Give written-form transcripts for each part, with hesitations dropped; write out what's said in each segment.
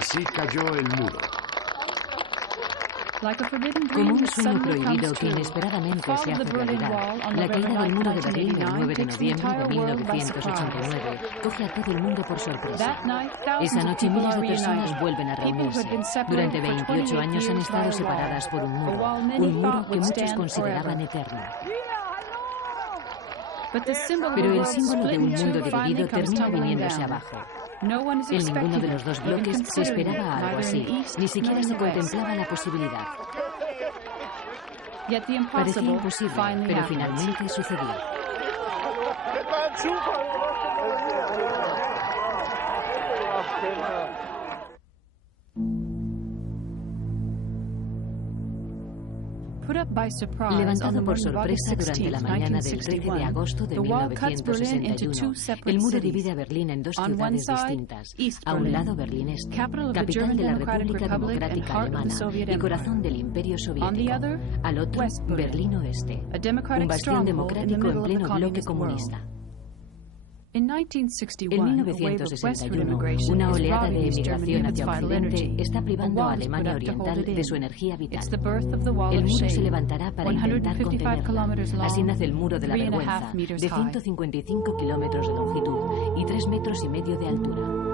Así cayó el muro. Como un sueño prohibido que inesperadamente se hace realidad, la caída del muro de Berlín el 9 de noviembre de 1989 coge a todo el mundo por sorpresa. Esa noche miles de personas vuelven a reunirse. Durante 28 años han estado separadas por un muro que muchos consideraban eterno. Pero el símbolo de un mundo dividido termina viniéndose abajo. En ninguno de los dos bloques se esperaba algo así, ni siquiera se contemplaba la posibilidad. Parecía imposible, pero finalmente sucedió. Levantado por sorpresa durante la mañana del 13 de agosto de 1961, el muro divide a Berlín en dos ciudades distintas. A un lado Berlín Este, capital de la República Democrática Alemana y corazón del Imperio Soviético. Al otro, Berlín Oeste, un bastión democrático en pleno bloque comunista. En 1961, una oleada de emigración hacia Occidente está privando a Alemania Oriental de su energía vital. El muro se levantará para intentar contenerla. Así nace el Muro de la Vergüenza, de 155 kilómetros de longitud y 3,5 metros de altura.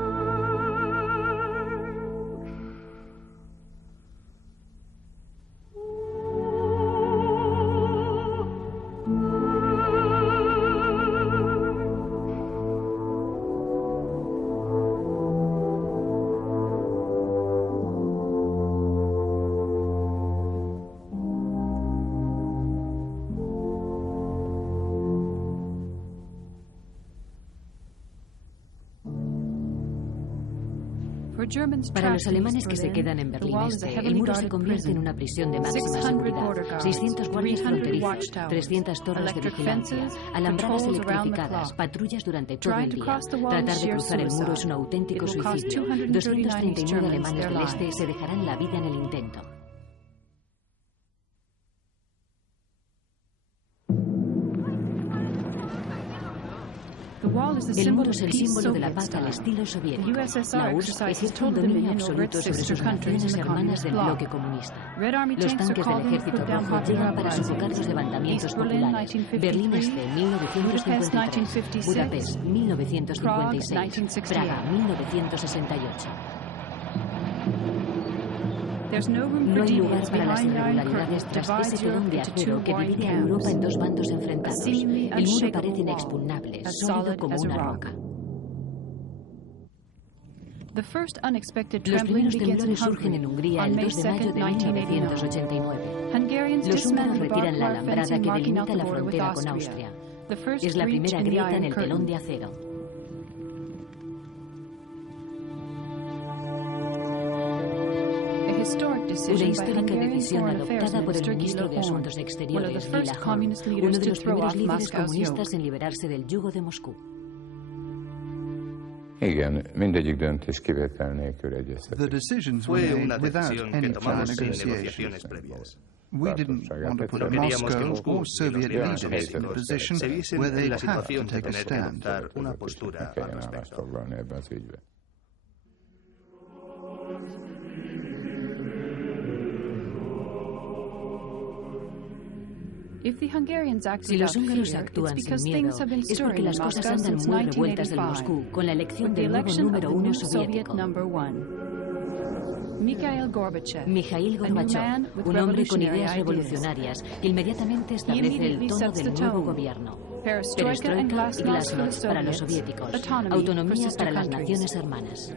Para los alemanes que se quedan en Berlín Este, el muro se convierte en una prisión de máxima seguridad. 600 guardias fronterizos, 300 torres de vigilancia, alambradas electrificadas, patrullas durante todo el día. Tratar de cruzar el muro es un auténtico suicidio. 239 alemanes del Este se dejarán la vida en el intento. El muro es el símbolo de la paz al estilo soviético. La URSS ejerce un dominio absoluto sobre sus naciones hermanas del bloque comunista. Los tanques del Ejército Rojo llegan para sofocar los levantamientos populares. Berlín Este, 1953. Budapest, 1956. Praga, 1968. No hay lugar para las irregularidades tras ese telón de acero que divide a Europa en dos bandos enfrentados. El muro parece inexpugnable, sólido como una roca. Los primeros temblores surgen en Hungría el 2 de mayo de 1989. Los húngaros retiran la alambrada que delimita la frontera con Austria. Es la primera grieta en el telón de acero. Una histórica decisión adoptada por el ministro de Asuntos Exteriores, Gyula Horn, uno de los primeros líderes comunistas en liberarse del yugo de Moscú. The decisions were made without any prior negotiations. We didn't want to put Moscow or Soviet leaders in a position where they'd have to take a stand. Si los húngaros actúan sin miedo, es porque las cosas andan muy revueltas del Moscú, con la elección del nuevo número 1 soviético. Mikhail Gorbachev, un hombre con ideas revolucionarias, que inmediatamente establece el tono del nuevo gobierno. Perestroika y glasnost para los soviéticos, autonomía para las naciones hermanas.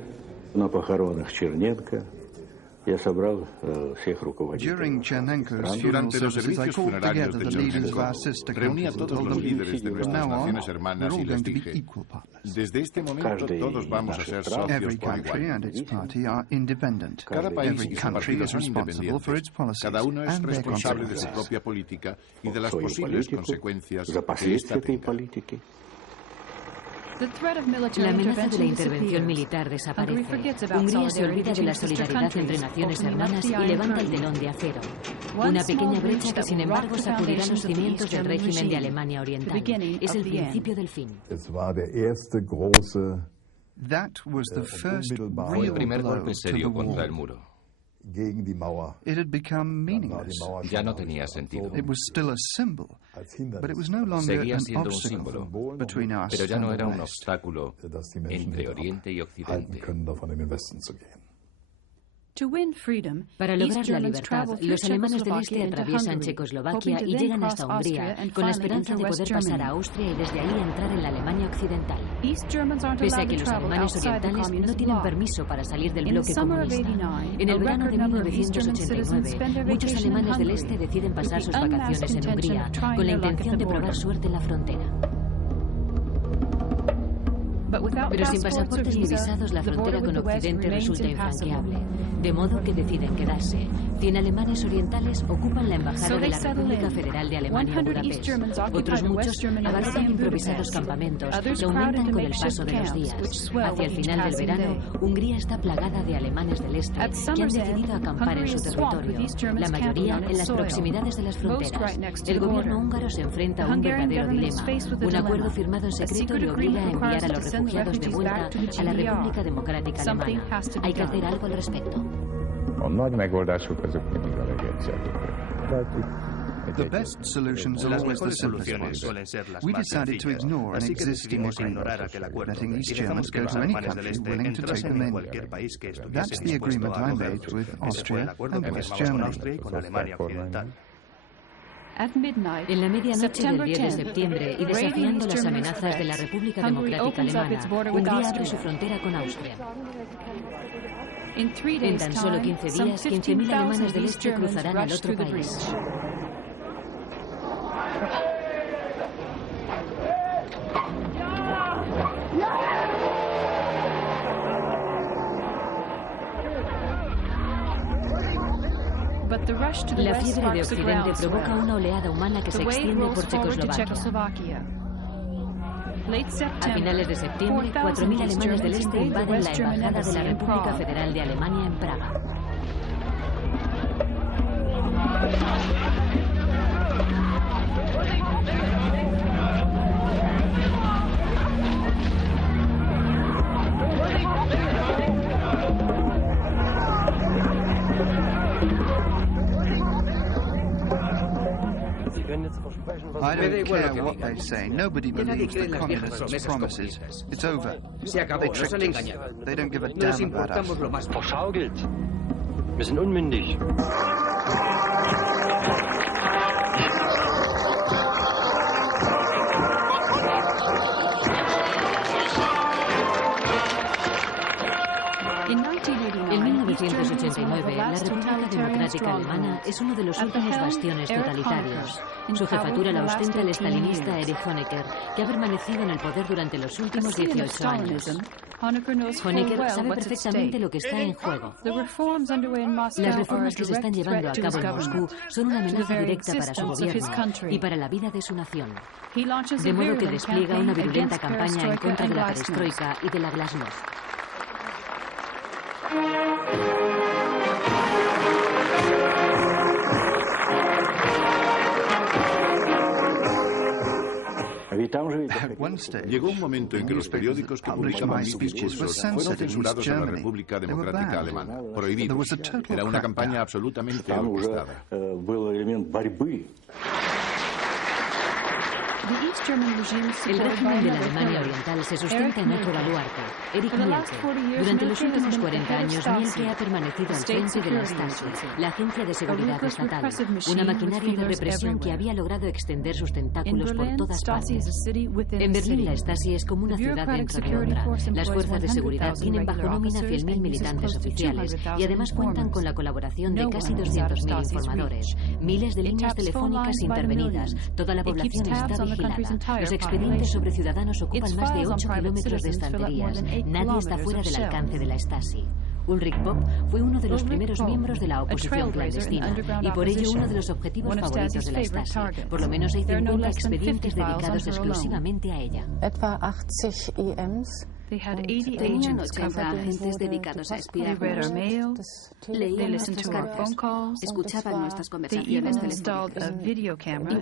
During Chernenko's funeral services, I called together the leaders of our sister reuní a countries todos and los told them, líderes de from nuestras now on, naciones hermanas we're y all les going to be dije, equal partners. desde este momento todos vamos a ser socios Every por country igual. and its party are independent. Cada país Every y su country partido is son responsible for its independientes. policies Cada uno es and their responsable de su consequences. propia política y de las posibles consecuencias que esta tenga. La amenaza de la intervención militar desaparece. Hungría se olvida de la solidaridad entre naciones hermanas y levanta el telón de acero. Una pequeña brecha que, sin embargo, sacudirá los cimientos del régimen de Alemania Oriental. Es el principio del fin. That was the first Fue el real primer blow golpe to the serio contra el wall. muro. It had become meaningless. Ya no tenía sentido. It was still a symbol, but it was no longer Seguía an siendo un obstacle símbolo, between us pero ya and no the era un West. obstáculo entre Oriente y Occidente. Para lograr la libertad, los alemanes del este atraviesan Checoslovaquia y llegan hasta Hungría, con la esperanza de poder pasar a Austria y desde ahí entrar en la Alemania occidental. Pese a que los alemanes orientales no tienen permiso para salir del bloque comunista, en el verano de 1989, muchos alemanes del este deciden pasar sus vacaciones en Hungría, con la intención de probar suerte en la frontera. Pero sin pasaportes ni visados, la frontera con Occidente resulta infranqueable, de modo que deciden quedarse. 100 alemanes orientales ocupan la embajada de la República Federal de Alemania en Budapest. Otros muchos abarrotan improvisados campamentos que aumentan con el paso de los días. Hacia el final del verano, Hungría está plagada de alemanes del este que han decidido acampar en su territorio, la mayoría en las proximidades de las fronteras. El gobierno húngaro se enfrenta a un verdadero dilema. Un acuerdo firmado en secreto le obliga a enviar a los refugiados de vuelta a la República Democrática Alemana. Hay que hacer algo al respecto. The best solutions are always the simplest ones. We decided to ignore an existing agreement, letting East Germans go to any country willing to take them in. That's the agreement I made with Austria and West Germany. En la medianoche del 10 de septiembre y desafiando las amenazas de la República Democrática Alemana, Hungría abre su frontera con Austria. En tan solo 15 días, 15.000 alemanes del este cruzarán al otro país. La fiebre de Occidente provoca una oleada humana que se extiende por Checoslovaquia. A finales de septiembre, 4.000 alemanes del este invaden la embajada de la República Federal de Alemania en Praga. I don't care what they say. Nobody believes the communists' promises. It's over. They tricked us. They don't give a damn about us. Verschaukelt. Wir sind unmündig. En 1989, la República Democrática Alemana es uno de los últimos bastiones totalitarios. Su jefatura la ostenta el stalinista Erich Honecker, que ha permanecido en el poder durante los últimos 18 años. Honecker sabe perfectamente lo que está en juego. Las reformas que se están llevando a cabo en Moscú son una amenaza directa para su gobierno y para la vida de su nación. De modo que despliega una virulenta campaña en contra de la perestroika y de la glasnost. Llegó un momento en que los periódicos que publicaban mis discursos fueron censurados en la República Democrática Alemana, prohibidos. Era una campaña absolutamente orquestada. El régimen de la Alemania Oriental se sustenta en otro baluarte, Erich Mielke. Durante los últimos 40 años, Mielke ha permanecido al frente de la Stasi, la Agencia de Seguridad Estatal, una maquinaria de represión que había logrado extender sus tentáculos por todas partes. En Berlín, la Stasi es como una ciudad dentro de otra. Las fuerzas de seguridad tienen bajo nómina 100.000 militantes oficiales y además cuentan con la colaboración de casi 200.000 informadores, miles de líneas telefónicas intervenidas, toda la población está vigilada. Los expedientes sobre ciudadanos ocupan más de 8 kilómetros de estanterías. Nadie está fuera del alcance de la Stasi. Ulrich Popp fue uno de los primeros miembros de la oposición clandestina y por ello uno de los objetivos favoritos de la Stasi. Por lo menos hay 50 expedientes dedicados exclusivamente a ella. Tenían 80 agentes dedicados a espiarnos. Leían nuestras cartas, escuchaban nuestras conversaciones telefónicas.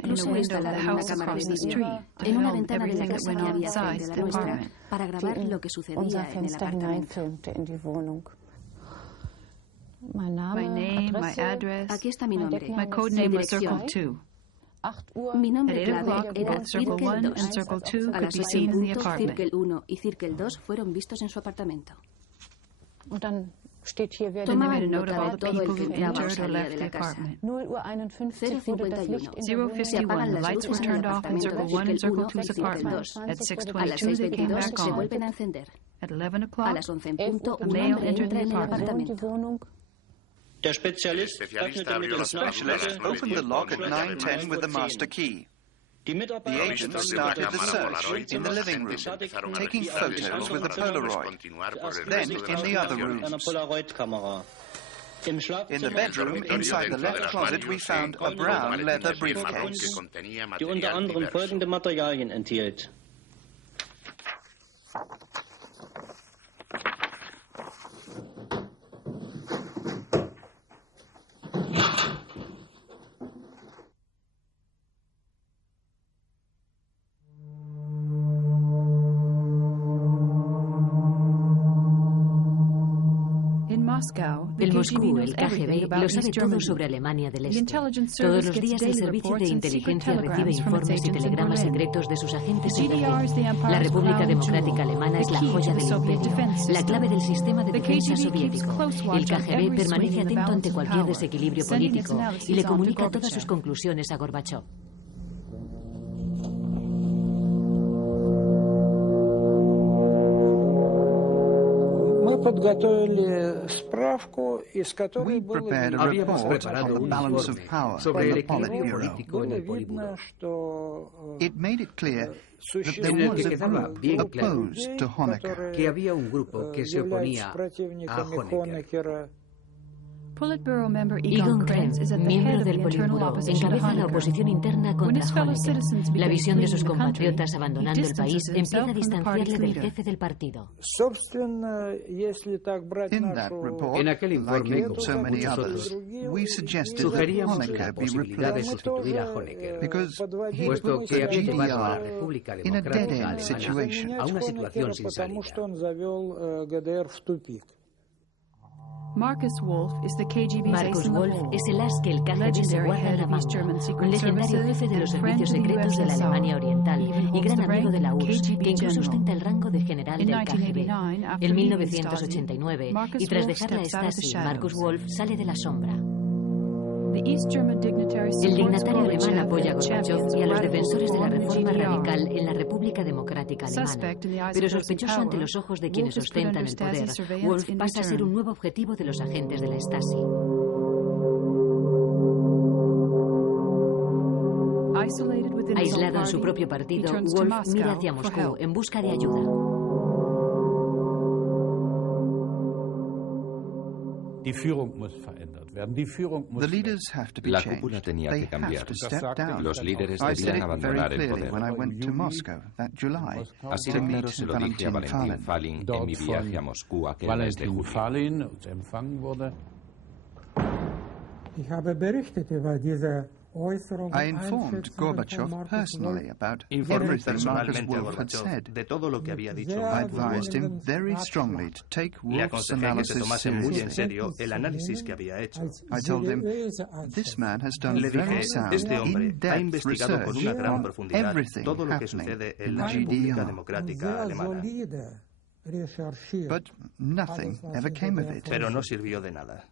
Incluso instalaron una cámara de vídeo en una ventana de la casa que había frente a la nuestra para grabar lo que sucedía en el apartamento. My name, my address, Aquí está mi nombre, my code name was Circle 2. Mi nombre At 8 clave o'clock, era both Circle 1 Circle and 2. Circle 2 A could las be 8 seen in the en punto, apartment. Circle 1 y Circle 2 fueron vistos en su apartamento. Then they Tomaban made a note nota of all de the todo el people que who entraba o entered or salía left de the la casa. apartment. 0:51. Se apagan 0:51, the las lights were luces en el turned off in apartamento Circle de 1 and Circle Circle 1 y 2's Circle apartments. 2. At A las 6:22, they came 6:22 back se on. vuelven a encender. At 11 A o'clock, las 11 en punto, a un male hombre entered entra the en el apartment. apartamento. Der Spezialist Specialist opened the lock at 9:10 with the master key. The agent started the search in the living room, taking photos with a Polaroid, then in the other rooms. In the bedroom, inside the left closet, we found a brown leather briefcase. die unter anderem folgende Materialien enthielt. En Moscú, el KGB lo sabe todo sobre Alemania del Este. Todos los días el servicio de inteligencia recibe informes y telegramas secretos de sus agentes en Berlín. La República Democrática Alemana es la joya del imperio, la clave del sistema de defensa soviético. El KGB permanece atento ante cualquier desequilibrio político y le comunica todas sus conclusiones a Gorbachov. We prepared a report on the balance of power in the Politburo. It made it clear that there was a group opposed to Honecker. Que había un grupo que se oponía a Honecker. Egon Krenz, miembro del Politburo, encabeza la oposición interna contra Honecker. La visión de sus compatriotas abandonando el país empieza a distanciarle del jefe del partido. In that report, En aquel like informe, in so many others, we suggested that sugeríamos la Honecker be posibilidad de replaced sustituir a Honecker, because he puesto put que the había llevado a la GDR República in a Democrática dead-end Alemana situation. a una situación sin salida. Marcus Wolf es el as que el KGB se guarda en la manga, un legendario jefe de los servicios secretos de la Alemania Oriental y gran amigo de la URSS, que incluso ostenta el rango de general del KGB. En 1989, y tras dejar la Stasi, Marcus Wolf sale de la sombra. El dignatario alemán apoya a Gorbachov y a los defensores de la reforma radical en la República Democrática Alemana. Pero sospechoso ante los ojos de quienes ostentan el poder, Wolf pasa a ser un nuevo objetivo de los agentes de la Stasi. Aislado en su propio partido, Wolf mira hacia Moscú en busca de ayuda. La cúpula tenía que cambiar. Los líderes debían abandonar el poder. Así de claro se lo dije a Valentin Falin en mi viaje a Moscú aquel mes de julio. I informed Gorbachev personally about Informé everything Marcus personalmente a Wolf had Gorbachev said. de todo lo que había dicho I Marcus advised him Wolf. very strongly to take Le Wolf's aconsejé que se analysis tomase muy en seriously. serio el análisis que había hecho. I told him, this man has done Le very dije, sound, este hombre ha in-depth investigado con una research gran on profundidad everything todo lo que happening sucede en in la República GDR. Democrática Alemana. But nothing ever came of it. Pero no sirvió de nada.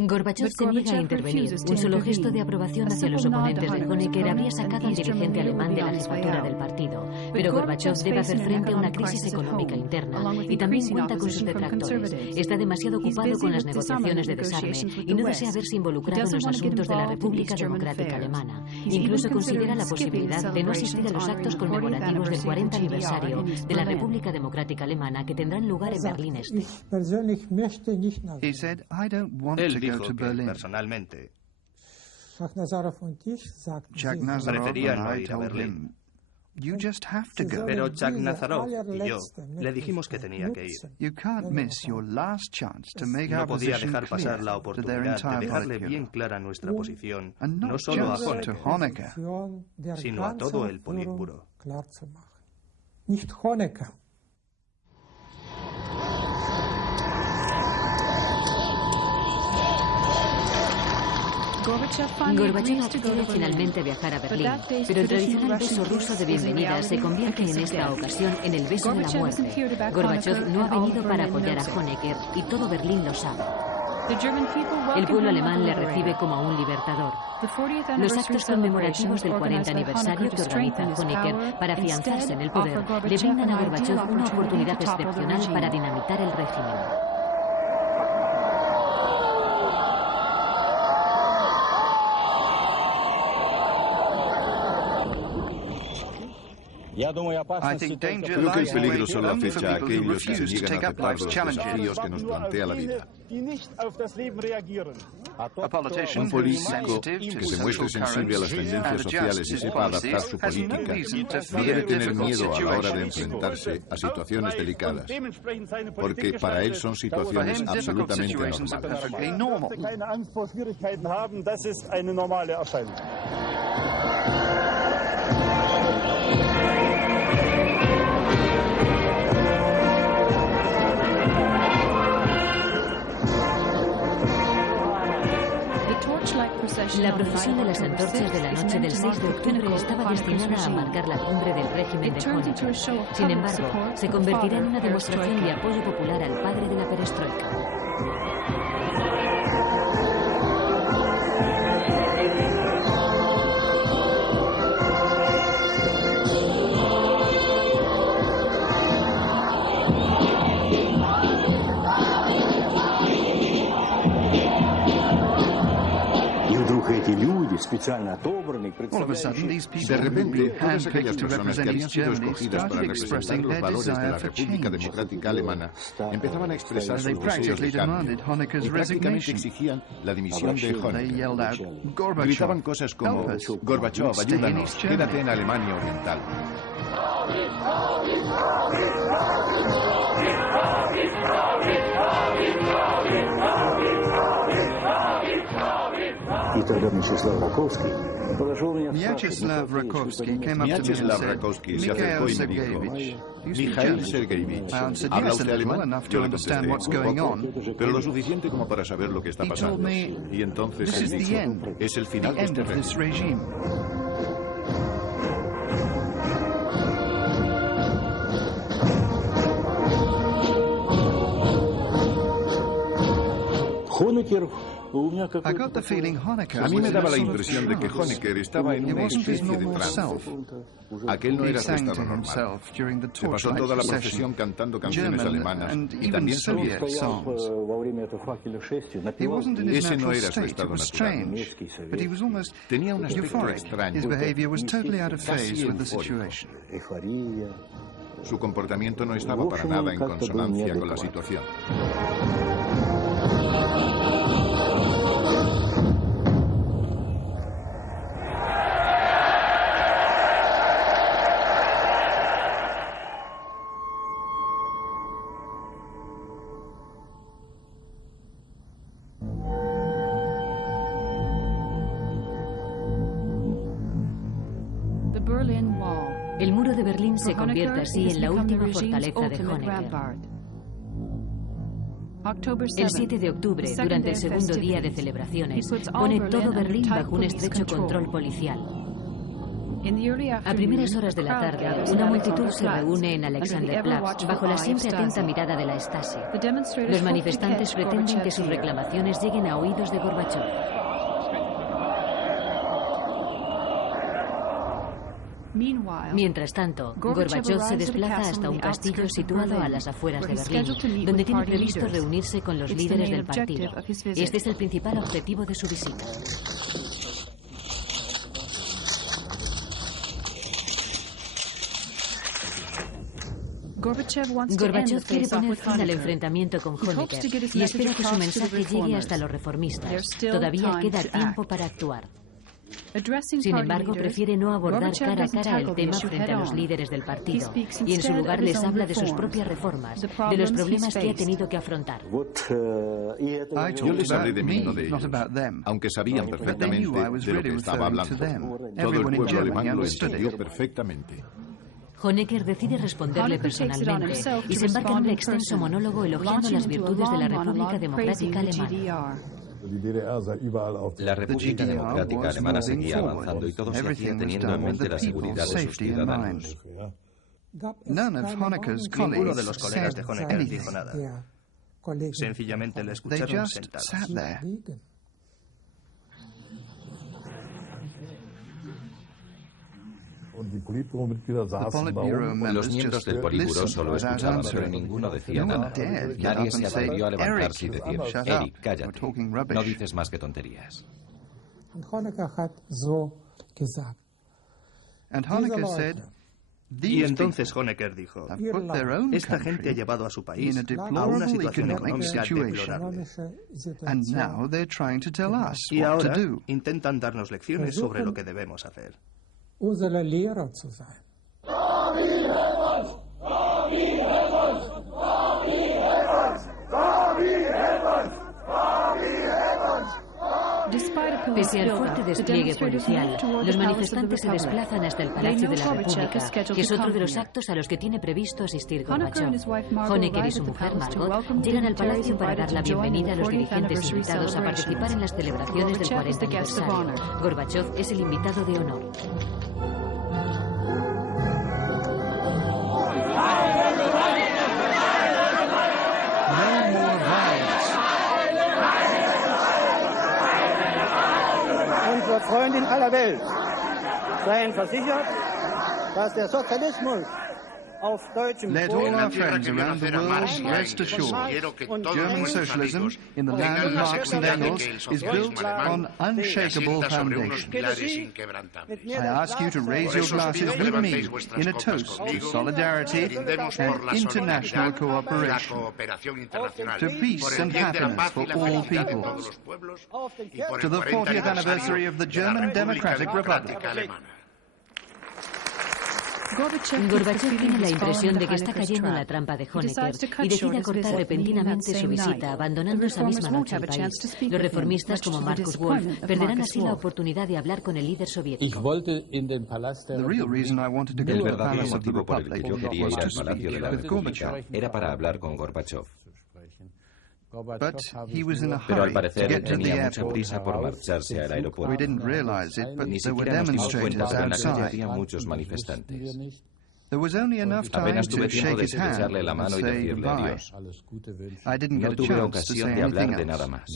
Gorbachov se niega a intervenir. Un solo gesto de aprobación hacia los oponentes de Honecker habría sacado al dirigente alemán de la jefatura del partido. Pero Gorbachov debe hacer frente a una crisis económica interna y también cuenta con sus detractores. Está demasiado ocupado con las negociaciones de desarme y no desea verse involucrado en los asuntos de la República Democrática Alemana. Incluso considera la posibilidad de no asistir a los actos conmemorativos del 40 aniversario de la República Democrática Alemana que tendrán lugar en Berlín Este. He said, I don't want Él to go dijo to que Berlin. personalmente Jack Nazarov prefería and no I ir a told Berlín. him, You just have to go. Pero Chuck Nazarov y yo le dijimos que tenía que ir. You can't miss your last chance to make our No podía position dejar pasar la clear to their oportunidad de entire dejarle bien Politburo. clara nuestra posición, And no not solo a just to Honecker, Honecker. sino a todo el Politburo. Nicht Honecker. Gorbachev quiere finalmente viajar a Berlín, pero el tradicional beso ruso de bienvenida se convierte en esta ocasión en el beso de la muerte. Gorbachev no ha venido para apoyar a Honecker y todo Berlín lo sabe. El pueblo alemán le recibe como a un libertador. Los actos conmemorativos del 40 aniversario que organiza Honecker para afianzarse en el poder le brindan a Gorbachev una oportunidad excepcional para dinamitar el régimen. Creo que el peligro solo afecta a aquellos que se niegan a aceptar los desafíos que nos plantea la vida. Un político que se muestre sensible a las tendencias sociales y sepa adaptar su política no debe tener miedo a la hora de enfrentarse a situaciones delicadas, porque para él son situaciones absolutamente normales. La procesión de las antorchas de la noche del 6 de octubre estaba destinada a marcar la cumbre del régimen de Honecker. Sin embargo, se convertirá en una demostración de apoyo popular al padre de la perestroika. De repente, todas aquellas personas que habían sido escogidas para representar los valores de la República Democrática Alemana empezaban a expresar sus deseos de cambio y prácticamente exigían la dimisión de Honecker. Gritaban cosas como: Gorbachev, ayúdanos, quédate en Alemania Oriental. Vyacheslav Rakovsky came up to me and said, Mikhail Sergeyevich, Mikhail Sergeyevich, habla usted alemán, yo le contesté un poco, pero lo suficiente como para saber lo que está pasando. Y entonces él dijo: es el final de este régimen. A mí me daba la impresión de que Honecker estaba en una especie de trance. Aquel no era su estado normal. Se pasó toda la procesión cantando canciones alemanas y también soviéticas. Ese no era su estado natural. Tenía un aspecto extraño, casi eufórico. Su comportamiento no estaba para nada en consonancia con la situación. El muro de Berlín se convierte así en la última fortaleza de Honecker. El 7 de octubre, durante el segundo día de celebraciones, pone todo Berlín bajo un estrecho control policial. A primeras horas de la tarde, una multitud se reúne en Alexanderplatz bajo la siempre atenta mirada de la Stasi. Los manifestantes pretenden que sus reclamaciones lleguen a oídos de Gorbachev. Mientras tanto, Gorbachev se desplaza hasta un castillo situado a las afueras de Berlín, donde tiene previsto reunirse con los líderes del partido. Este es el principal objetivo de su visita. Gorbachev quiere poner fin al enfrentamiento con Honecker y espera que su mensaje llegue hasta los reformistas. Todavía queda tiempo para actuar. Sin embargo, prefiere no abordar cara a cara el tema frente a los líderes del partido y en su lugar les habla de sus propias reformas, de los problemas que ha tenido que afrontar. Yo les hablé de mí, no de ellos, aunque sabían perfectamente de lo que estaba hablando. Todo el pueblo alemán lo entendió perfectamente. Honecker decide responderle personalmente y se embarca en un extenso monólogo elogiando las virtudes de la República Democrática Alemana. La República Democrática Alemana seguía avanzando y todo se hacía teniendo en mente la seguridad de sus ciudadanos. Ninguno de los colegas de Honecker dijo nada. Sencillamente le escucharon sentados. Los miembros del Politburó solo escuchaban, pero ninguno decía nada. Nadie se atrevió a levantarse y decir: Eric, cállate, no dices más que tonterías. Y entonces Honecker dijo: esta gente ha llevado a su país a una situación económica deplorable. Y ahora intentan darnos lecciones sobre lo que debemos hacer. Unsere Lehrer zu sein. Pese al fuerte despliegue policial, los manifestantes se desplazan hasta el Palacio de la República, que es otro de los actos a los que tiene previsto asistir Gorbachov. Honecker y su mujer, Margot, llegan al palacio para dar la bienvenida a los dirigentes invitados a participar en las celebraciones del 40 aniversario. Gorbachov es el invitado de honor. Unsere Freunde in aller Welt seien versichert, dass der Sozialismus auf deutschem Let all our friends around the world rest assured, German socialism in the land of Marx and Engels is built on unshakable foundations. I ask you to raise your glasses with me in a toast to solidarity and international cooperation, to peace and happiness for all peoples, to the 40th anniversary of the German Democratic Republic. Gorbachev tiene la impresión de que está cayendo en la trampa de Honecker y decide cortar repentinamente su visita, abandonando esa misma noche el país. Los reformistas, como Markus Wolf, perderán así la oportunidad de hablar con el líder soviético. El verdadero motivo por el que yo quería ir al Palacio de la República era para hablar con Gorbachev. Pero al parecer tenía mucha prisa por marcharse al aeropuerto. Ni siquiera nos dimos cuenta que en la calle había muchos manifestantes. Apenas tuve tiempo de estrecharle la mano y decirle adiós. No tuve ocasión de hablar de nada más.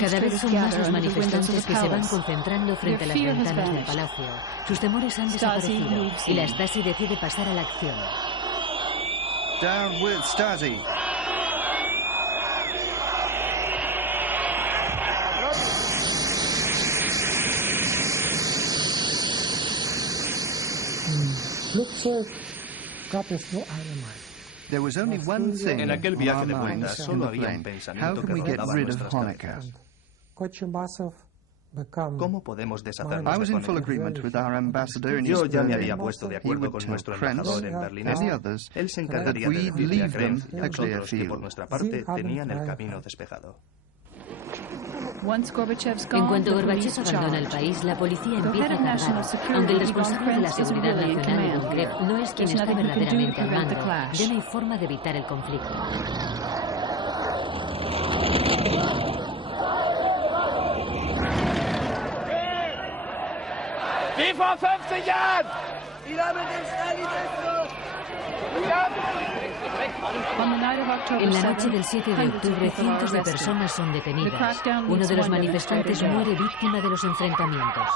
Cada vez son más los manifestantes que se van concentrando frente a las ventanas del palacio. Sus temores han desaparecido y la Stasi decide pasar a la acción. Down with Stasi. There was only one thing en aquel viaje de vuelta in solo the había un plane. pensamiento How que can we get rondaba rid of nuestras Honecker? cabezas. ¿Cómo podemos deshacernos I was de in full Honecker? agreement with our ambassador in Yo East ya me Berlin. había puesto de He acuerdo would con tell nuestro Krenz embajador en Berlín and the others Él se that encargaría de we'd decirle a leave them Krenz y a a clear nosotros que por field. nuestra parte tenían el camino despejado. En cuanto Gorbachev abandona el país, la policía empieza a cargar, aunque el responsable de la seguridad nacional, Von Krebs, no es quien esté verdaderamente al mando. Ya no hay forma de evitar el conflicto. Wie vor 50 Jahren! Wieder mit dem Stalinismus! En la noche del 7 de octubre, cientos de personas son detenidas. Uno de los manifestantes muere víctima de los enfrentamientos.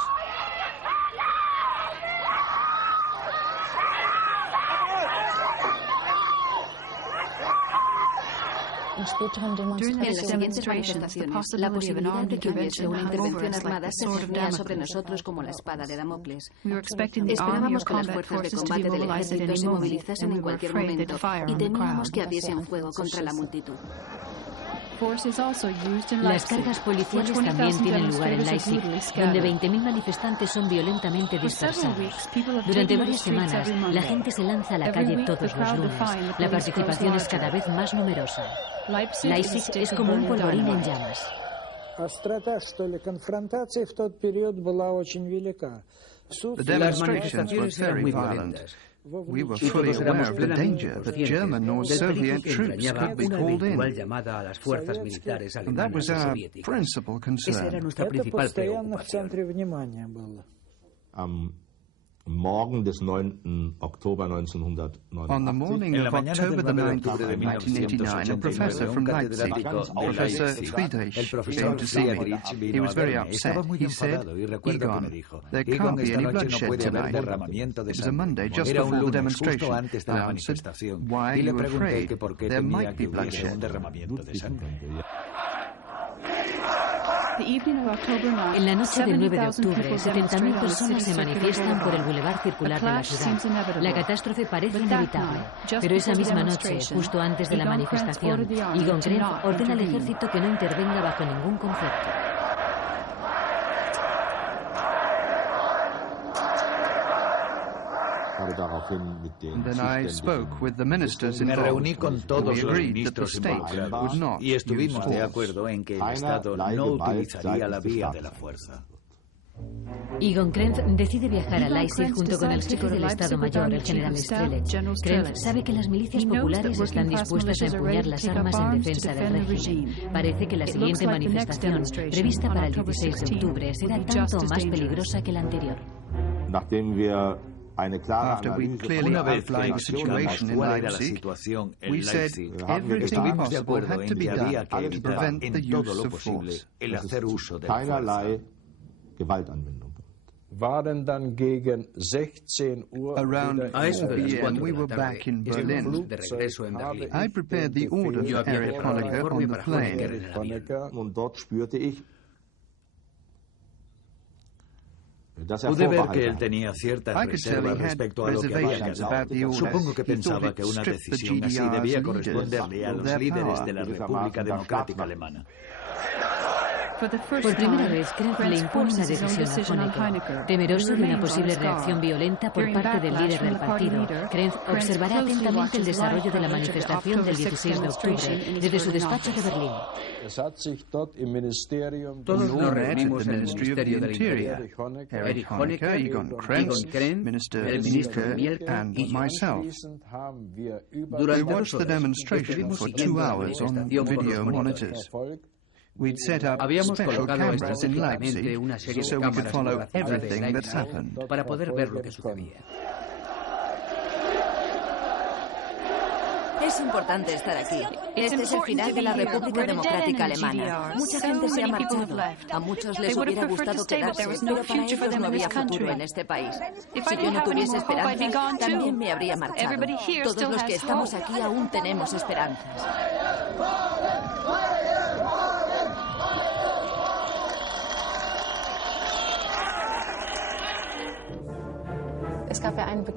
En las siguientes manifestaciones, la posibilidad de que hubiese una intervención armada se cernía sobre nosotros como la espada de Damocles. Esperábamos que las fuerzas de combate del ejército se movilizasen en cualquier momento y temíamos que abriesen fuego contra la multitud. Las cargas policiales también tienen lugar en Leipzig, donde 20.000 manifestantes son violentamente dispersados. Durante varias semanas, la gente se lanza a la calle todos los lunes. La participación es cada vez más numerosa. Leipzig es como un polvorín en llamas. The demonstrations were very violent. We were fully aware of the danger that German or Soviet troops could be called in. And that was our principal concern. Morgen des 9. Oktober 1989. On the morning of October the 9th, 1989, a professor from Leipzig, Professor Friedrich, came to see me. He was very upset. He said, "Egon, there can't be any bloodshed tonight." It was a Monday just before the demonstration. I answered, "Why are you afraid? There might be bloodshed." En la noche del 9 de octubre, 70.000 personas se manifiestan por el bulevar circular de la ciudad. La catástrofe parece inevitable, pero esa misma noche, justo antes de la manifestación, Egon Krenz ordena al ejército que no intervenga bajo ningún concepto. Then I spoke with the ministers involved. Me reuní con todos los ministros involucrados y estuvimos de acuerdo en que el Estado no utilizaría la vía de la fuerza. Egon Krenz decide viajar a Leipzig junto con el jefe del Estado Mayor, el general Strelec. Krenz sabe que las milicias populares están dispuestas a empuñar las armas en defensa del régimen. Parece que la siguiente manifestación, prevista para el 16 de octubre, será tanto más peligrosa que la anterior. After we clearly outlined the situation in Leipzig, we said everything possible had to be done to prevent the use of force. Around 4 p.m. we were back in Berlin. I prepared the order for Erich Honecker on the plane. Pude ver que él tenía ciertas reservas respecto a lo que había que hacer. Supongo que pensaba que una decisión así debía corresponderle a los líderes de la República Democrática Alemana. Por primera vez, Krenz le impone una decisión a Honecker. Temeroso de una posible reacción violenta por parte del líder del partido, Krenz observará atentamente el desarrollo de la manifestación del 16 de octubre desde su despacho de Berlín. Todos nos reunimos en el Ministerio del Interior. Erich Honecker, Egon Krenz, Minister Mielke and myself. We watched the demonstration for 2 hours on video monitors. We'd set up special cameras in Leipzig so we could follow everything that happened. Para poder ver lo que sucedía. Es importante estar aquí. Este es el final de la República Democrática Alemana. Mucha gente se ha marchado. A muchos les hubiera gustado quedarse, pero para ellos no había futuro en este país. Si yo no tuviese esperanzas, también me habría marchado. Todos los que estamos aquí aún tenemos esperanzas.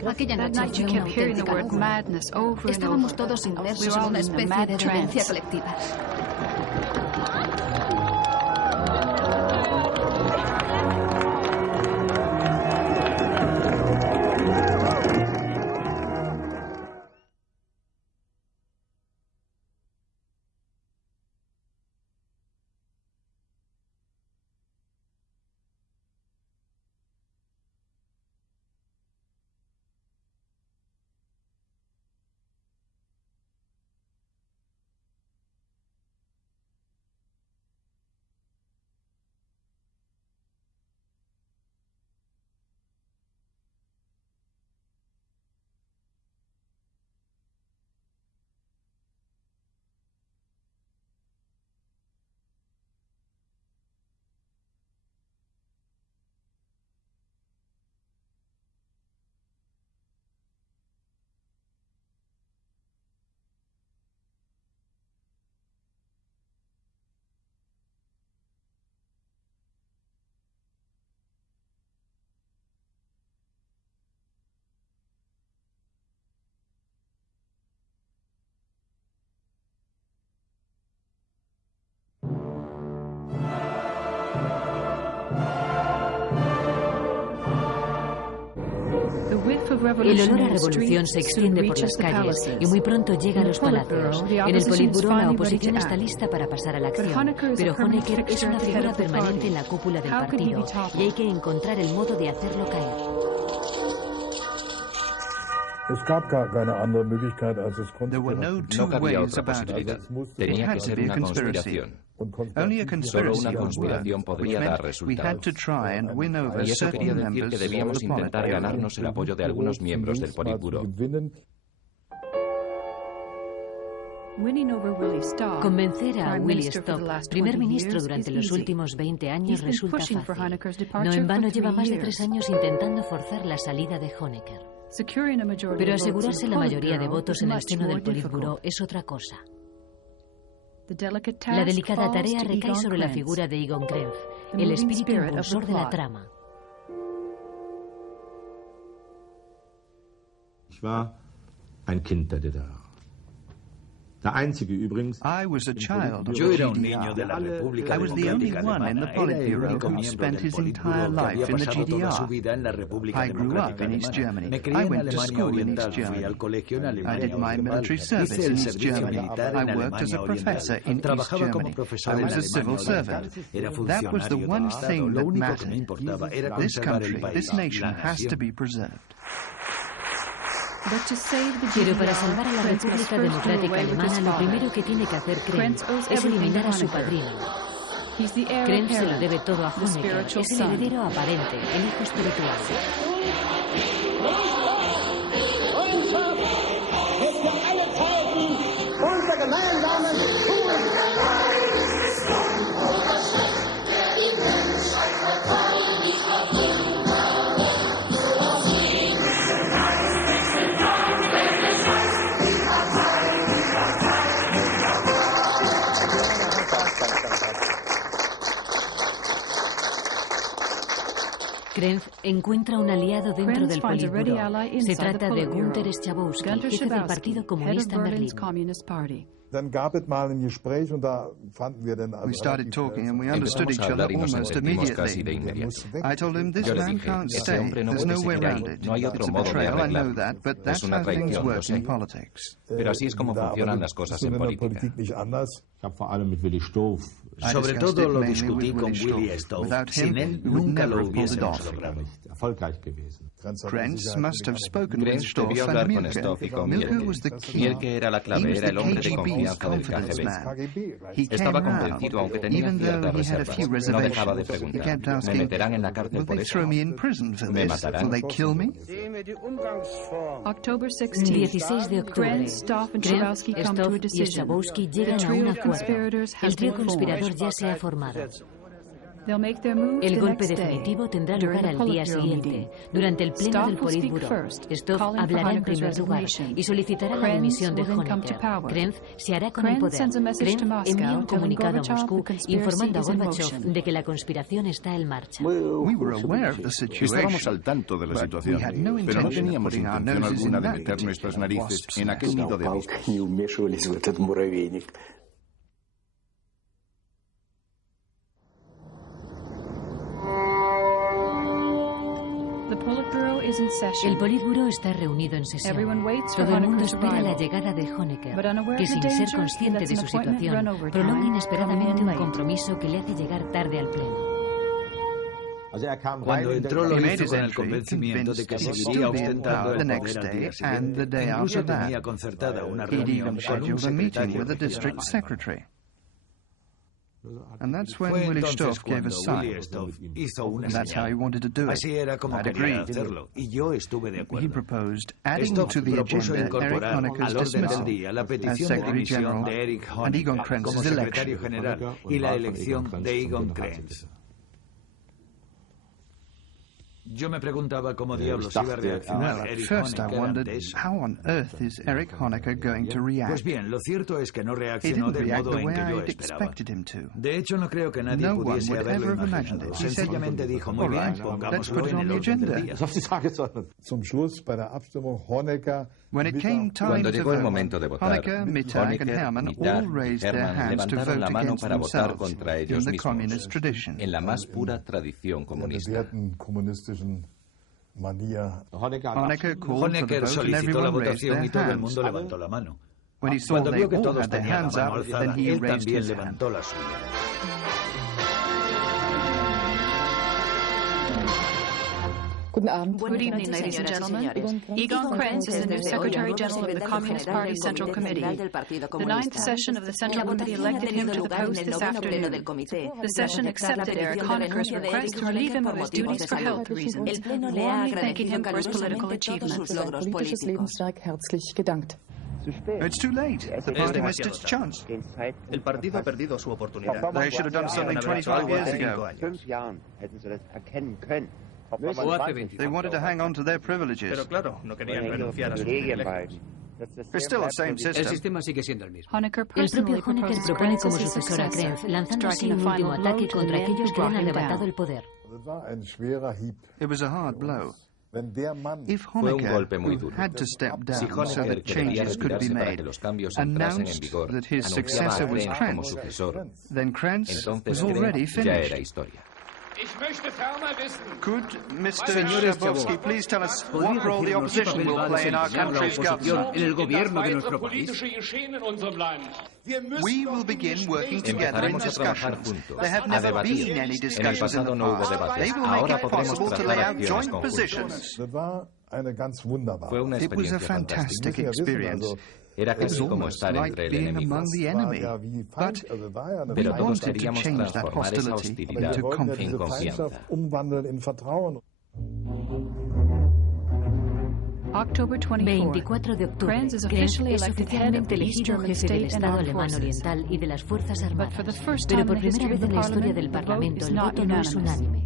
Aquella noche fue una auténtica. Estábamos todos inmersos en una especie de demencia colectiva. El olor a revolución se extiende por las calles y muy pronto llega a los palacios. En el Politburó la oposición está lista para pasar a la acción, pero Honecker es una figura permanente en la cúpula del partido y hay que encontrar el modo de hacerlo caer. No cabía otra posibilidad. Tenía que ser una conspiración. Solo una conspiración podría dar resultados. Y eso quería decir que debíamos intentar ganarnos el apoyo de algunos miembros del Politburó. Convencer a Willie Stock, primer ministro durante los últimos 20 años, resulta fácil. No en vano lleva más de 3 años intentando forzar la salida de Honecker. Pero asegurarse la mayoría de votos en el seno del Politburó es otra cosa. La delicada tarea recae sobre la figura de Egon Krenz, el espíritu impulsor de la trama. Ich war ein Kind der DDR. Yo era un niño de la República Democrática Alemana. Era el único miembro del Politburó que había pasado toda su vida en la República Democrática Alemana. Me crié en Alemania Oriental, fui al colegio en Alemania Oriental, hice el servicio militar en Alemania Oriental, trabajaba como profesor en Alemania Oriental, era funcionario del Estado. Lo único que me importaba era conservar el país, la nación. Pero para salvar a la República Democrática Alemana, lo primero que tiene que hacer Krenz es eliminar a su padrino. Krenz se lo debe todo a Honecker, es el heredero aparente, el hijo espiritual. Krenz encuentra un aliado dentro del Politburó. Se trata de Günter Schabowski, jefe del Partido Comunista en Berlín. We started talking and we understood each other almost immediately. I told him this man can't stay. There's no way around it. It's a betrayal, I know that, but that's how things work in politics. Pero así es como funcionan las cosas en política. Sobre todo lo discutí con Willie Stoff. Sin él nunca lo hubiésemos logrado. Krenz must have spoken with Krenz Stoff debió hablar and con Mielke. Stoff y con Mielke was the Mielke. key. Mielke era la He clave, was era the el hombre de KGB's confianza del confidence KGB. man. He came Estaba round, convencido, aunque tenía even though ciertas he had a few reservas. No dejaba de reservations. He preguntar, kept ¿me asking, meterán en la cárcel will por they eso? throw me in prison for ¿Me this? matarán? Will they kill me? 16 de octubre. Krenz, Stoff y Schabowski llegan a un acuerdo. El trío conspirador ya se ha formado. El golpe definitivo tendrá lugar al día siguiente, durante el pleno del Politburó. Stoff hablará en primer lugar y solicitará la dimisión de Honecker. Krenz se hará con el poder. Krenz envía un comunicado a Moscú informando a Gorbachev de que la conspiración está en marcha. Estábamos al tanto de la situación, pero no teníamos intención alguna de meter nuestras narices en aquel nido de avispas. El Politburó está reunido en sesión. Todo el mundo espera la llegada de Honecker, que sin ser consciente de su situación, prolonga inesperadamente un compromiso que le hace llegar tarde al pleno. Cuando entró lo hizo con el convencimiento de que seguiría ostentando el poder al día siguiente. Incluso tenía concertada una reunión con un secretario. And that's when Willie Stoff gave a sign. And that's how he wanted to do it. Así era como quería hacerlo, y yo estuve de He acuerdo. proposed adding Stoff to the propuso agenda Eric incorporar Honecker's al orden del dismissal día la as petición de Secretary dimisión General de Erich and Egon Honecker como Krenz's secretario election. general y la elección de Egon Krenz. Yo me preguntaba cómo diablos iba a reaccionar At Erich first I Honecker wondered, ante eso. how on earth is Eric Honecker going to Pues react? bien, lo cierto es que no He reaccionó didn't del react modo the en way que yo I'd esperaba. expected him to. De hecho, no creo que nadie No one pudiese would haberlo ever have imagined imaginado. it. He said, Sencillamente dijo, muy "All bien, right, let's pongámoslo put it en on el the orden del agenda." día. Zum Schluss bei der Abstimmung Honecker. When it came time Cuando to llegó el vote, momento de votar, Honecker, Mittag and Honecker, Hermann Mittag all y raised their Hermann hands to levantaron vote la mano against para votar themselves contra in ellos the mismos, communist tradition. en la más pura tradición comunista. Honecker solicitó la votación y todo el mundo levantó la mano. Cuando vio que todos tenían la mano alzada, él también levantó la suya. Good evening, ladies and gentlemen. Egon Krenz is the new Secretary General of the Communist Party Central Committee. The ninth session of the Central Committee elected him to the post this afternoon. The session accepted Erich Honecker's request to relieve him of his duties for health reasons, warmly thanking him for his political achievements. It's too late. The party missed its chance. El partido ha perdido su oportunidad. They should have done something 25 years ago. They wanted to hang on to their privileges. Pero claro, no querían renunciar a sus privilegios. It's still the same system. El sistema sigue siendo el mismo. El propio Honecker propone como sucesor a Krenz, lanzando así un último ataque contra aquellos que le han arrebatado el poder. It was a hard blow. If Fue un golpe muy duro. had to step Si down so Honecker that que debía changes could be retirarse para made, que los cambios entrasen en announced vigor, that his anunciaba successor a was Krenz como Krenz, sucesor, then Krenz entonces was already Krenz ya era finished. historia. Could Mr. Schabowski please tell us what role the opposition will play in our country's government? En el gobierno de nuestro país. We will begin working together in Empezaremos a trabajar discussions. juntos, There have a never debatir. been any En el discussions in pasado the no hubo past. debates, They will make ahora it podremos possible to trazar lay out acciones joint conjuntas. positions. Fue una It was a experiencia fantástica. fantastic experience. Era It was casi como almost estar like entre el being enemigo. among the enemy. But we Pero todos wanted to queríamos change that transformar esa hostility hostilidad into en confidence. confianza. October 24 de octubre, Krenz is Krenz officially es elected head of oficialmente the East elegido German jefe del State and Estado Armed alemán Forces. oriental y de las Fuerzas Armadas. for the first Pero time por in the primera history vez of en the la historia Parliament, del the vote Parlamento is el not voto no es unanimous. unánime.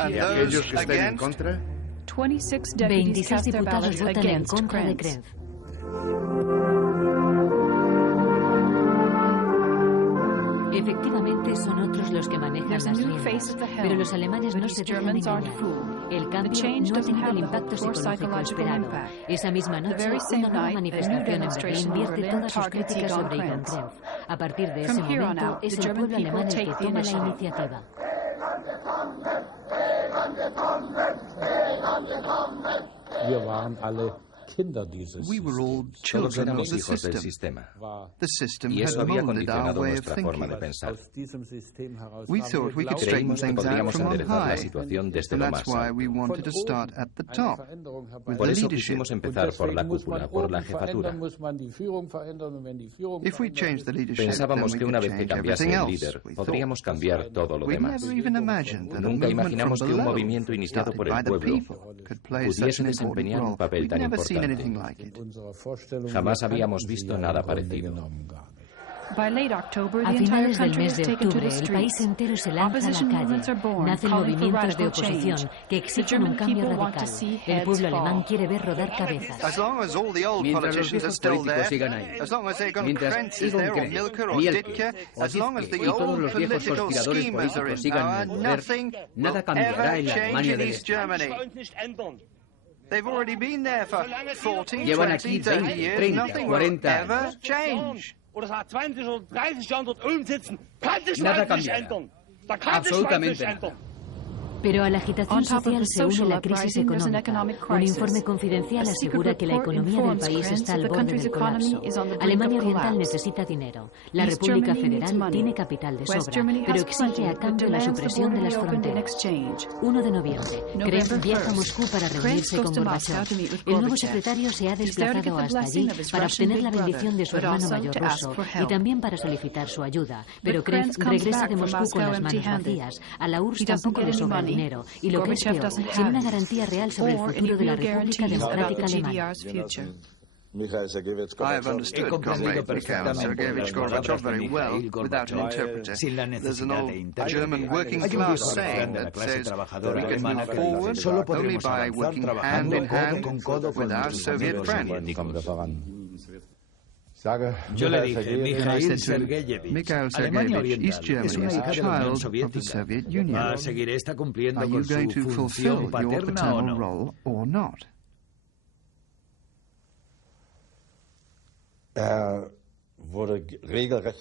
And ¿Y those aquellos que estén en against? contra? 26 deputies 26 cast their diputados ballots votan en against contra de Krenz. Krenz. Efectivamente, son otros los que manejan There's a las new face riendas, at the helm, pero los alemanes but no these se dejan Germans aren't engañar. fooled. El The cambio change no ha doesn't tenido el have the impacto hoped for psicológico psychological esperado. impact. Esa misma The noche, very same una nueva night, a new manifestación en demonstration Berlín in vierte Berlin todas sus targets críticas Egon sobre Egon Krenz. Krenz. A partir de From ese here on momento, out, es the el German pueblo people alemán el take que the toma la initiative. iniciativa. Wir waren alle Kinder dieses We were all Todos children of éramos the hijos del system. sistema. The system Y eso had había molded our condicionado way of nuestra forma de thinking. pensar. Aus diesem System heraus We haben thought we wir could straighten Creímos que things out podríamos from on enderezar la high. situación desde And lo that's más why alto. we wanted to start at the top, with Por the eso leadership. quisimos empezar por la cúpula, por la jefatura. If we change the leadership, Pensábamos then que we una could vez que change cambiase everything el else, líder, we thought. podríamos cambiar todo lo We'd demás. never even imagined that a Nunca movement imaginamos from que un below, movimiento iniciado started por by el the pueblo, people, could play pudiese such an important desempeñar un role. papel We'd tan never seen importante. anything like it. Jamás habíamos visto nada parecido. By late October, A the entire finales del country mes has de taken to octubre, the el país streets. entero se lanza a Opposition la movements are calle. born, Nacen calling for movimientos de radical oposición change. que The exigen German un cambio people want to radical. see El heads pueblo alemán fall. quiere ver rodar cabezas. As long as all the old Mientras los politicians are viejos still políticos there, sigan ahí. as long as Egon Mientras Krenz is Egon there, or Krenz, Milker, or Mielke, Ditke, o as long as the Zizke y todos old los viejos political conspiradores schemers are políticos in sigan en power, el poder, nothing nada will cambiará en ever la change Alemania in del East Este. Germany. They've already been there for 14, Llevan 20, aquí 30 20, years. 30, Nothing will 40 ever años. change. Oder seit 20 oder 30 Jahren dort oben sitzen, kann sich Nada das nicht cambiará. ändern. Da kann sich das Absolutamente nicht ändern. Pero a la agitación On top of social the se une social la crisis uprising, there's an económica. economic Un crisis. informe confidencial A asegura secret que la report economía del informs país Krenz está al that the borde country's del economy colapso. is on the brink Alemania of Oriental collapse. necesita dinero. La East República Germany needs Federal money. tiene capital de West sobra, Germany pero has exige plenty, a but cambio la demands the supresión border de be las opened in fronteras. exchange. 1 de noviembre, Krenz November viaja a 1st, Moscú para Krenz reunirse goes con to Moscow Gorbachev. to meet with El nuevo Gorbachev. secretario se ha He's there to get desplazado the hasta allí blessing of his para Russian obtener big la brother, bendición de su but hermano also mayor to ask ruso for y help. también para solicitar su ayuda. Pero But Krenz Krenz comes regresa back de from Moscú con Moscow las manos empty-handed. vacías. A la URSS He doesn't tampoco get le any sobra el money. dinero y lo que es Gorbachev peor, doesn't sin have una it. garantía real sobre el Or futuro de any la real República guarantees about the Democrática Alemana. GDR's future. I have understood Comrade Mikhail Sergeyevich Gorbachev very well without an interpreter. Sin la There's an necesidad old de intérprete. German working Hay un class viejo saying refrán de la that clase says trabajadora we can alemana move que dice, forward solo only podremos by avanzar working hand trabajando in codo hand con codo con with our nuestros Soviet amigos friends. Yo le dije, And I Mikhail said to him, Sergeyevich, Mikhail Alemania Sergeyevich, East Oriental es Germany una is a hija de la Unión child of the Soviética. Soviet Union. ¿Va a seguir esta cumpliendo Are con you going su to función fulfill your paterna o paternal no? role or not?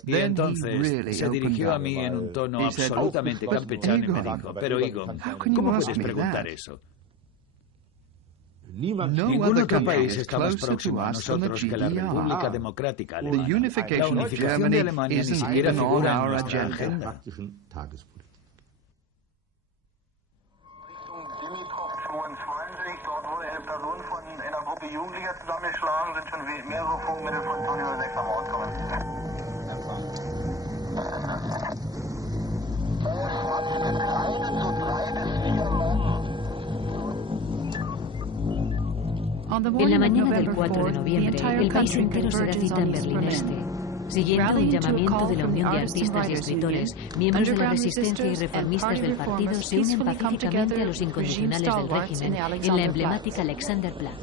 Y entonces se dirigió a mí en un tono absolutamente campechano y me dijo, pero Egon, ¿cómo puedes preguntar eso? Ningún otro país está más próximo a nosotros que la República Democrática Alemana. La unificación de Alemania ni siquiera figura en nuestra agenda. En la mañana del 4 de noviembre, el país entero se da cita en Berlín Este. Siguiendo un llamamiento de la Unión de Artistas y Escritores, miembros de la resistencia y reformistas del partido se unen pacíficamente a los incondicionales del régimen en la emblemática Alexanderplatz.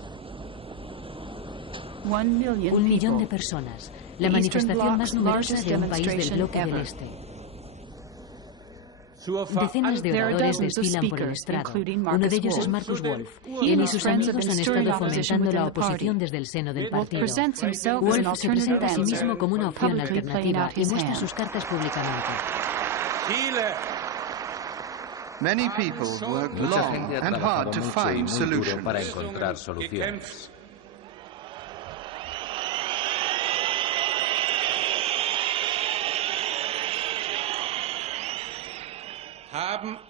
1 millón de personas, la manifestación más numerosa de un país del bloque del Este. Decenas de oradores desfilan por el estrado. Uno de ellos es Markus Wolf. Él y sus amigos han estado fomentando la oposición desde el seno del partido. Wolf se presenta a sí mismo como una opción alternativa y muestra sus cartas públicamente. Many people work long and hard to find solutions. Para encontrar soluciones.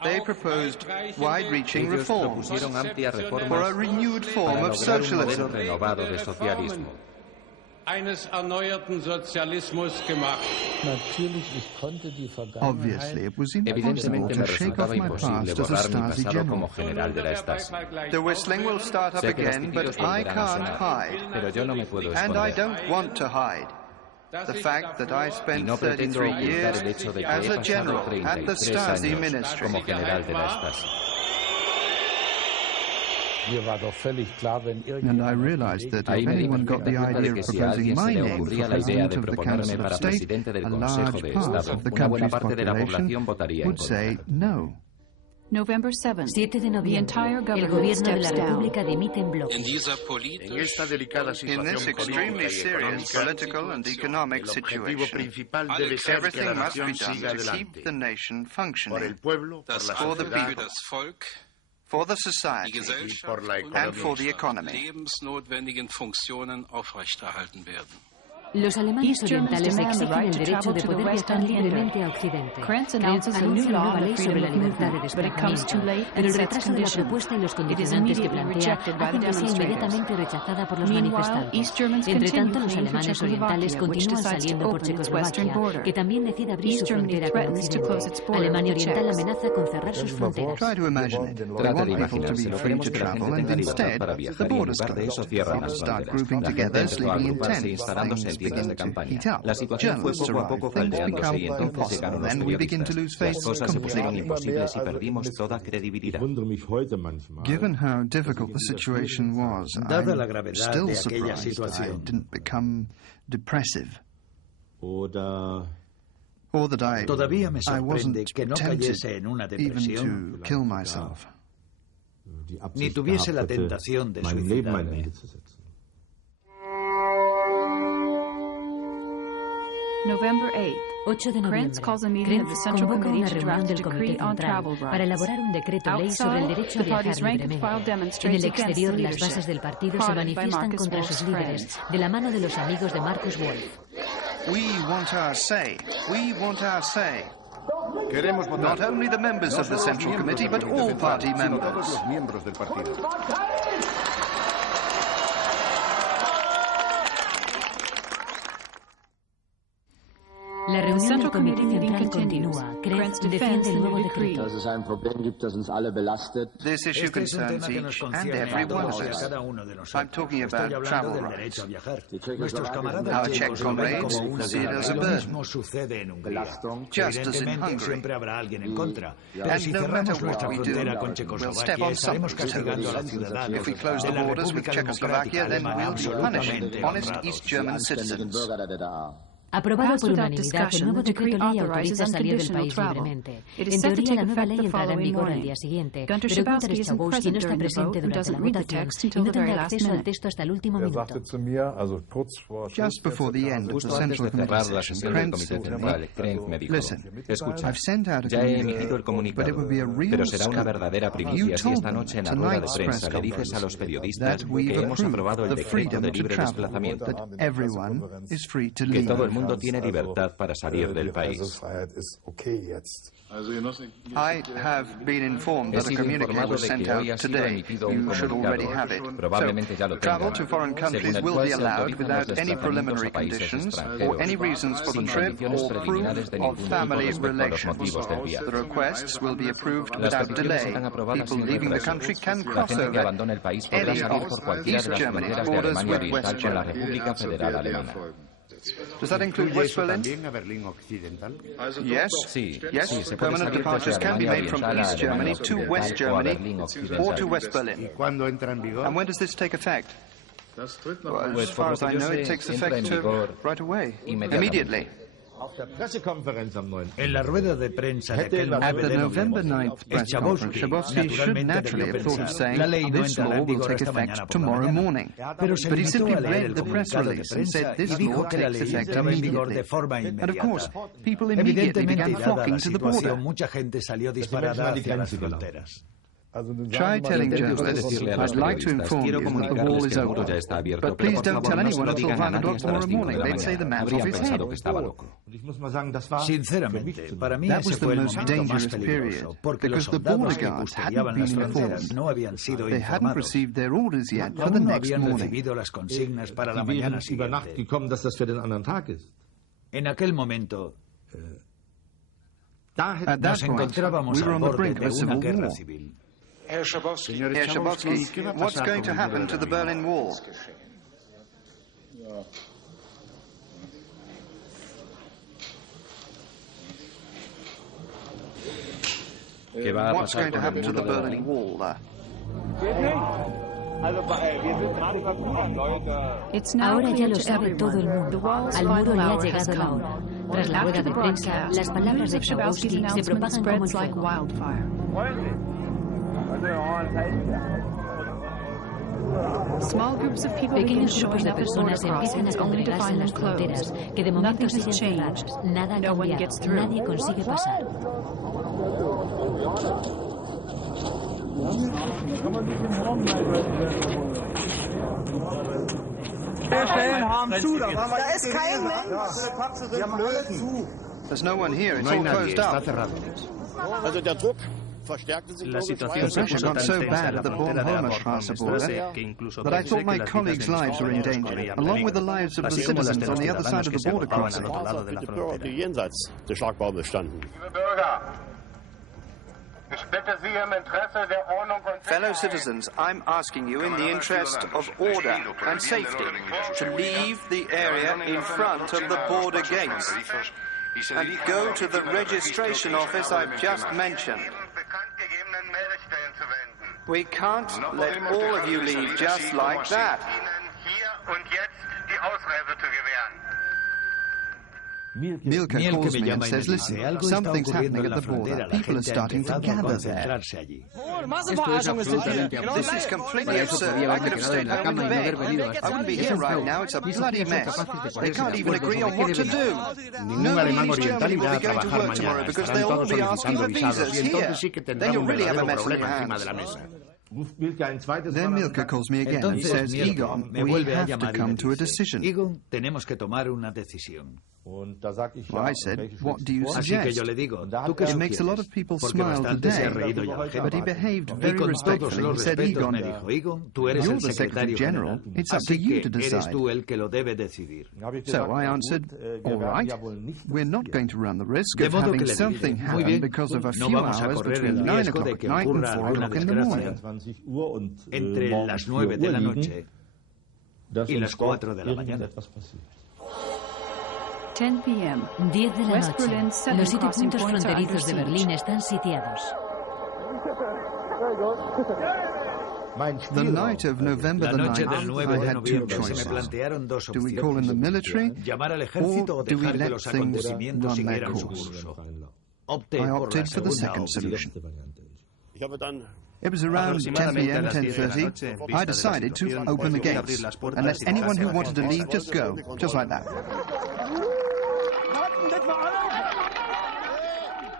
They proposed wide-reaching reforms for a renewed form of socialism. Renovado de socialismo. Obviously, it was impossible to shake off my past as a Stasi general. The whistling will start up again, but I can't hide. And I don't want to hide. The fact that I spent 33 years as a general at the Stasi Ministry. And I realized that if anyone got the idea of proposing my name for President of the Council of State, a large part of the country's population would say no. 7 de noviembre, el gobierno de la República dimite en bloque. In this extremely serious political and economic situation, everything must be done to keep the nation functioning for the people, for the society, and for the economy. Los alemanes orientales exigen el derecho de poder viajar libremente a Occidente. Krenz anuncia una nueva ley sobre la libertad de desplazamiento, pero el retraso de la propuesta y los condicionantes que plantea hacen que sea inmediatamente rechazada por los manifestantes. Entre tanto, los alemanes orientales continúan saliendo por Checoslovaquia, que también decide abrir su frontera con Occidente. Alemania Oriental amenaza con cerrar sus fronteras. Trata de imaginárselo, queremos que la gente tenga libertad para viajar y en lugar de eso cierran las fronteras. La gente empezó a agruparse instalándose en tiendas de campaña. La situación fue poco a poco caldeándose y entonces llegaron los periodistas. Las cosas se pusieron imposibles y perdimos toda credibilidad. Given how difficult the situation was, I'm still surprised I didn't become depressive. Or that I wasn't tempted even to kill myself. Ni tuviese la tentación de suicidarme. November 8 de noviembre, Krenz convoca una reunión del Comité Central para elaborar un decreto-ley sobre el derecho a viajar libremente. En el exterior, las bases del partido se manifiestan contra sus líderes, de la mano de los amigos de Markus Wolf. We want our say. We want our say. Queremos votar. Not only the members of the Central Committee, but all party members. Todos los miembros del partido. La reunión del Comité Central continúa. Krenz defiende el nuevo decreto. This issue concerns each and every one of us. I'm talking about travel rights. Our Czech comrades see it as a burden, just as in Hungary. And no matter what we do, we'll step on someone's toes. If we close the borders with Czechoslovakia, then we'll be punishing honest East German citizens. Aprobado por unanimidad, el nuevo decreto ley autoriza salir del país libremente. En teoría, la nueva ley entrará en vigor al día siguiente, pero Günter Schabowski no está presente durante la votación y no tendrá acceso al texto hasta el último minuto. Just before the end of the Central Committee session, Krenz me dijo, escucha, ya he emitido el comunicado, pero será una verdadera primicia si esta noche en la rueda de prensa le dices a los periodistas que hemos aprobado el decreto de libre desplazamiento, que todo el mundo tiene libertad para salir del país. I have been informed that a communique was sent out today. You should already have it. So, travel to foreign countries will be allowed without any preliminary conditions or any reasons for the trip or proof of family relations. The requests will be approved without delay. People leaving the country can cross over any of East Germany's borders with West Germany. Does that include West Berlin? Yes. Yes. Permanent departures can be made from East Germany to West Germany or to West Berlin. And when does this take effect? Well, as far as I know, it takes effect right away, immediately. En la rueda de prensa de aquel 9 de noviembre, Schabowski should naturally have thought of saying this law will take effect tomorrow morning. But he simply read the press release and said this law takes effect immediately. And of course, people immediately began flocking to the border. Mucha gente salió disparada hacia las fronteras. Try telling journalists, I'd like to inform you that the wall is open. But please don't tell anyone until 5 o'clock tomorrow morning. They'd say the man's off his head. Sinceramente, para mí that ese was the fue el most momento más dangerous period, peligroso, porque because los the border soldados que guards hadn't custodiaban las been fronteras informed. no habían sido They hadn't informados. received their orders yet for the Aún no next habían morning. recibido las consignas para la mañana siguiente. En aquel momento, At that nos point, encontrábamos we were al on the borde brink of de a una civil guerra war. civil. Herr Schabowski, what's going to happen to the Berlin Wall? What's going to happen to the Berlin Wall? Ahora ya lo sabe todo el mundo. Al muro le ha llegado la hora. Tras la rueda de prensa, las palabras de Schabowski se propagan como el fuego. Pequeños grupos de personas empiezan a congregarse en las fronteras, que de momento siguen cerradas. Nada ha cambiado. Nadie consigue pasar. There's no one here. It's all closed up. La situación se puso tan tensa en la frontera de la Bornholmer que incluso that I thought my colleagues' lives were in danger, along with the lives of the citizens on the other side of the border crossing. Fellow citizens, I'm asking you in the interest of order and safety to leave the area in front of the border gates and go to the registration office I've just mentioned. We can't let all of you leave just like that. Milka calls me and says, listen, something's happening at the border. People are starting to gather there. This is completely absurd. I could have stayed home in bed. I wouldn't be here right now. It's a bloody mess. They can't even agree on what to do. Nobody in East Germany will be going to work tomorrow because they'll all be asking for visas here. Then you'll really have a mess on your hands. Then Milka calls me again and says, Egon, we have to come to a decision. Egon, tenemos que tomar una decisión. Well, I said, what do you Así que suggest? yo le digo, ¿tú qué It makes a lot sugieres? of people Porque smile bastante se today, ha reído ya la but he gente. behaved Y very con todos respectfully. He los said, respetos Egon, me dijo, Egon, tú eres you're el the Secretary secretario General. general, It's up to así you que to eres decide. tú el que lo debe decidir. So I answered, all right, we're not going to run the risk De of modo que having le something dije, muy happen bien, because of a no few vamos a hours correr el between 9 riesgo de o'clock que at night and ocurra 4 alguna o'clock in the morning. desgracia entre las 9 de la noche y las 4 de la mañana. 10 p.m. 10 de la West noche. Berlin, 7 Los 7 crossing puntos points are under fronterizos de siege. Berlín están sitiados. The night of November the La noche del 9th, 9 I de had two noviembre se me choices. plantearon dos Do we call in the military, llamar al ejército or o do we dejar que let los things acontecimientos run their siguieran su course? curso. I Opté por la opted for the segunda second opción. solution. It was around 10 p.m., 10:30. I decided to open the gates and let anyone who wanted to leave just go, just like that.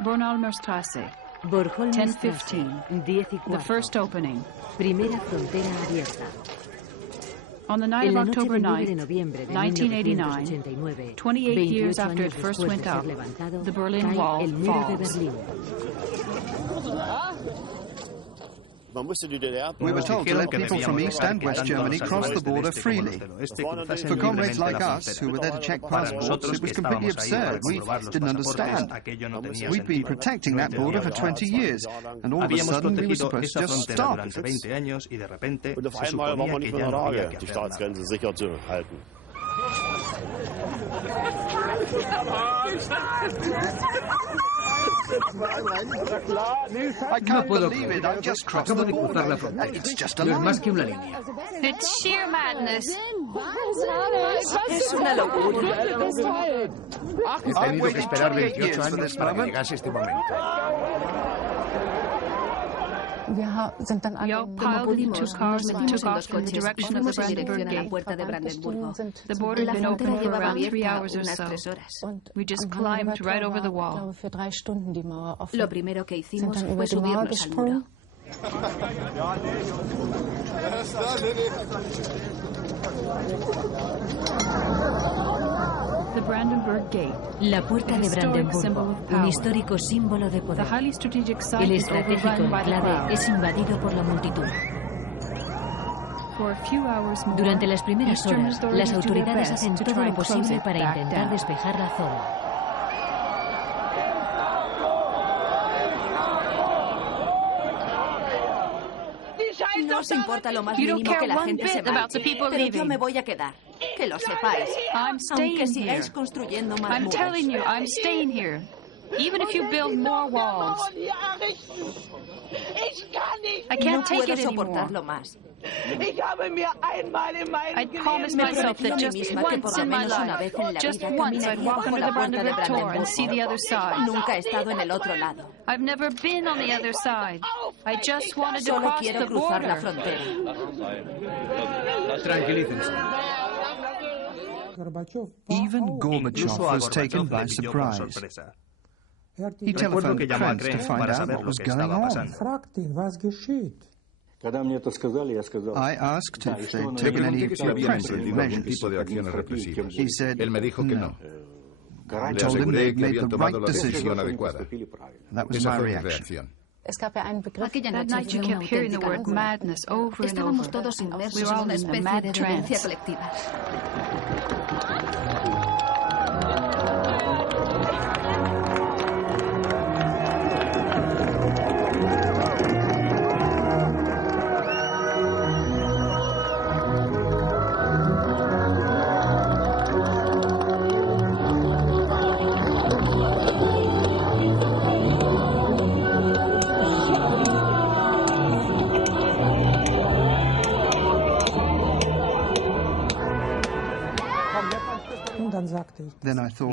Bornholmerstrasse, 10:15. The first opening. Primera frontera abierta. On the night En of la noche October del 9 de 9, noviembre de 1989, 28 years after it first went up, the Berlin Wall el muro de falls. Berlín. We were told to let people from East and West Germany cross the border freely. For comrades like us, who were there to check passports, it was completely absurd. We didn't understand. We'd been protecting that border for 20 years, and all of a sudden we were supposed to just stop. I can't believe it. I've just crossed the border. It's just a line. Más que una línea. It's sheer madness. Es una locura. He tenido que esperar 28 años para que llegase este momento. Como pudimos, nos metimos en dos coches y fuimos en dirección a la puerta de Brandenburgo. The border had been open for around 3 hours or so. We just climbed right over the wall. Lo primero que hicimos fue subirnos al muro. The Brandenburg Gate. La puerta de Brandenburgo, un histórico símbolo de poder. El estratégico enclave es invadido por la multitud. Durante las primeras horas, las autoridades hacen todo lo posible para intentar despejar la zona. No os importa lo más mínimo que la gente se marche, pero yo me voy a quedar. Que lo sepáis. Aunque sigáis construyendo más muros. I'm telling you, I'm staying here. Even if you build more walls. I can't take it anymore. I promised myself that just once in my life, just once I'd walk under the Brandenburg Tor and see the other side. Nunca he estado en el otro lado. I've never been on the other side. I just wanted to cross the cruzar la border. frontera. Tranquilícense. Even Gorbachev was taken by surprise. He telephoned Krenz to find out what was going on. I asked if they'd taken any repressive measures. He said no. I told him they'd made the right decision. That was my reaction. That night you kept hearing the word madness over and over. Estábamos todos inmersos We were en all una in a especie mad de trance. demencia colectiva.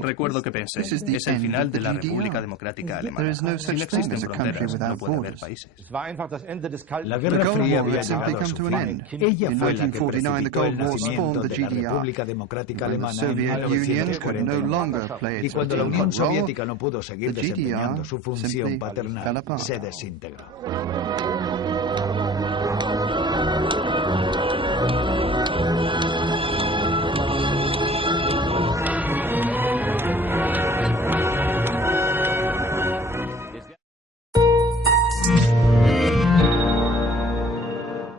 Recuerdo que pensé, es el final de la República Democrática Alemana. Si no existen fronteras, no puede haber países. La Guerra Fría había llegado a su fin. Ella fue la que precipitó el nacimiento de la República Democrática Alemana en 1949. Y cuando la Unión Soviética no pudo seguir desempeñando su función paternal, se desintegró.